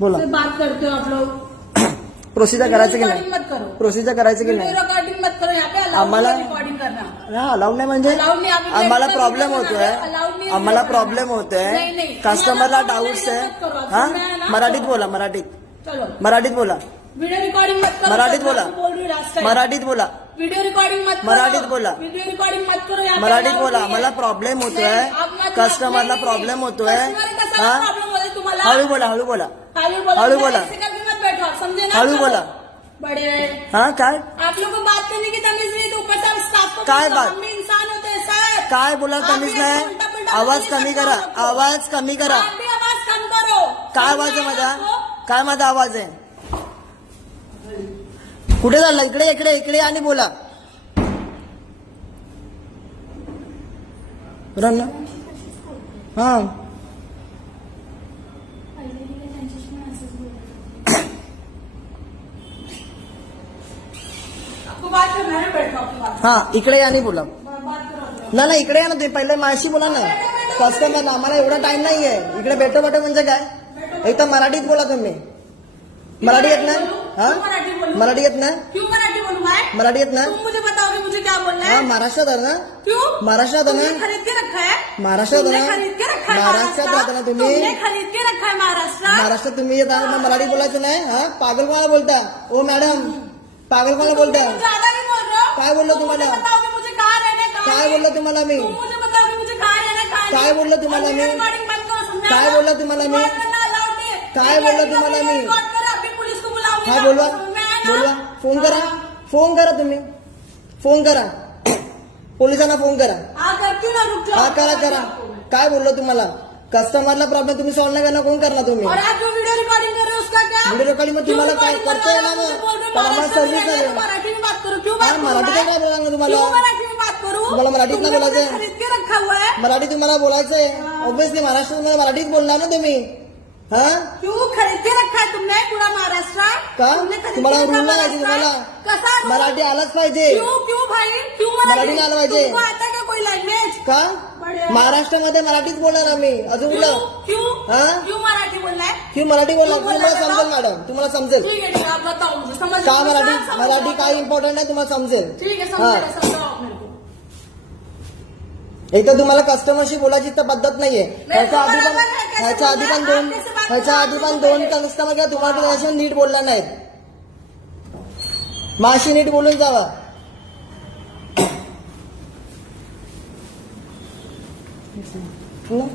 बोला. बात करते हो आप लोग. प्रोसिजर करायचं की नाही? मत करो. प्रोसिजर करायचं की नाही? रिकॉर्डिंग मत करो. यहाँ पे आम्हाला रिकॉर्डिंग करना अलाउड नाही म्हणजे Allowed नहीं, आप आम्हाला इकडे प्रॉब्लेम video होतोय. allowed नहीं, आम्हाला video प्रॉब्लेम नहीं, होतोय. नहीं. कस्टमरला तुम्हाला डाऊट्स आहे. मत करो. आप हा सुनना है ना? मराठीत बोला. मराठीत चलो मराठीत बोला. वीडियो रिकॉर्डिंग मत करो. मराठीत बोला. बोल रही रास्ता है. मराठीत बोला. वीडियो रिकॉर्डिंग मत करो. मराठीत बोला. वीडियो रिकॉर्डिंग मत करो. यहाँ पे मराठीत allowed बोला. नहीं है. मला प्रॉब्लेम होतोय. नहीं, आप मत- कस्टमरला नहीं, प्रॉब्लेम होतोय. कस्टमर कसा हा प्रॉब्लेम होतोय तुम्हाला? हळू बोला. हळू बोला. हळू बोला. ऐसे करके मत बैठो. आप समझे ना? हळू बोला. बड़े हा काय आप लोगों को बात करने की तमीज नहीं, तो ऊपर से आप स्टाफ को काय बोलो, बात? हम भी इंसान होते हैं सर. काय बोला आप कमीच भी नाही. उलटा-पुलटा आवाज बोलने कमी का करा. काम रखो. आवाज कमी करा. आप भी आवाज कम करो. काय आवाज आहे समझ माझा? आया आपको? काय माझा आवाज आहे? कुठे चालला? इकडे इकडे इकडे आणि बोला. रन ना. हा आपको बात करना है, बैठो. आपकी बात हा इकडे आणि बोला. बात करो. ना इकडे या ना तुम्ही पहिले माझ्याशी बोला ना. कस्टमर आम्हाला एवढा टाइम नाहीये. इकडे भेटो भेटो म्हणजे काय? एक तर मराठीत बोला तुम्ही. मराठी येत ना? हा मराठी बोलूं? मराठी येत ना? क्यों मराठी बोलूं मैं? मराठी येत ना? तुम मुझे बताओगे मुझे क्या बोलना हा है? महाराष्ट्रात आहे ना? क्यों? महाराष्ट्रात आहे तुमने ना? खरीद के रखा है? महाराष्ट्रात तुमने आहे ना? खरीद के रखा है महाराष्ट्रात राहता ना तुम्ही? तुमने खरीद के रखा है महाराष्ट्र. महाराष्ट्रात तुम्ही येत आहात मग मराठी बोलायचं नाही. हा पागल कोणाला बोलता? ओ मॅडम पागल कोणाला बोलता? तुम ज्यादा नहीं बोल रहे हो. काय बोललो तुम तुम्हाला? मुझे बताओगे मुझे कहाँ रहना है, कहाँ काय नहीं? बोललो तुम्हाला मी? तुम मुझे बताओगे मुझे कहाँ रहना है, कहाँ काय नहीं? बोललो तुम्हाला और मी? रिकॉर्डिंग बंद करो, समझा काय ना? बोललो तुम्हाला मी? रिकॉर्ड करना allowed नहीं है. काय ये बोललो वीडियो तुम्हाला मी? रिकॉर्ड करो, अभी पुलिस को बुलाऊंगी. काय बोलवा? समझ में आया ना? बोलवा. फोन करा. हाँ. फोन करा तुम्ही. फोन करा. पोलिसांना फोन करा. हाँ करती हूँ ना, रुक जाओ. हा करा करा. काय बोललो तुम्हाला? कस्टमरला प्रॉब्लेम तुम्ही सॉल्व्ह नाही करणार. कोण करणार तुम्ही? और आप जो वीडियो रिकॉर्डिंग कर रहे हो उसका क्या? व्हिडिओ रेकॉर्डिंग मग तुम्हाला काय करता येणार ना? पण आम्हाला सर्व्हिस आहे. मराठी में बात करो. क्यों हा बात करूं मराठीत मैं? काय बोलायला तुम्हाला? क्यों मराठी में बात करूं? तुम्हाला मराठीत नाही तुमने मुझे बोलायचं? खरीद के रखा हुआ है. मराठी तुम्हाला बोलायचंय. ऑब्विसली महाराष्ट्रात मराठीत बोलणार ना तुम्ही. हा क्यों खरीद के रखा है तुमने पूरा महाराष्ट्र? का? तुमने खरीद तुम्हाला के रखा रूल नाही माहिती महाराष्ट्र? तुम्हाला? कसा रूल? मराठी आलाच पाहिजे. क्यों क्यों भाई क्यों मराठी आलं पाहिजे. तुमको आता है क्या कोई लैंग्वेज? का? बढिया. महाराष्ट्रामध्ये मराठीच बोलणार आम्ही. अजून क्यों कुठलं? क्यों हा? क्यों मराठी बोलना है? की मराठी बोलणार क्यों तुम्हाला बोलणार समजेल बताओ? मॅडम. तुम्हाला समजेल ठीक है आप बताओ मुझे समझ का मराठी. समझ- मराठी काय इम्पॉर्टंट आहे तुम्हाला समजेल. ठीक है हा. समझाओ आप मेरे को. एक तर तुम्हाला कस्टमरशी बोलायची तर पद्धत नाहीये. ह्याच्या आधी पण बरोबर आहे. ह्याच्या आधी पण दोन ह्याच्या आधी पण दोन कस्टमर किंवा तुम्हाला त्याच्याशी नीट बोलला नाहीत. माशी नीट बोलून जावा. हं?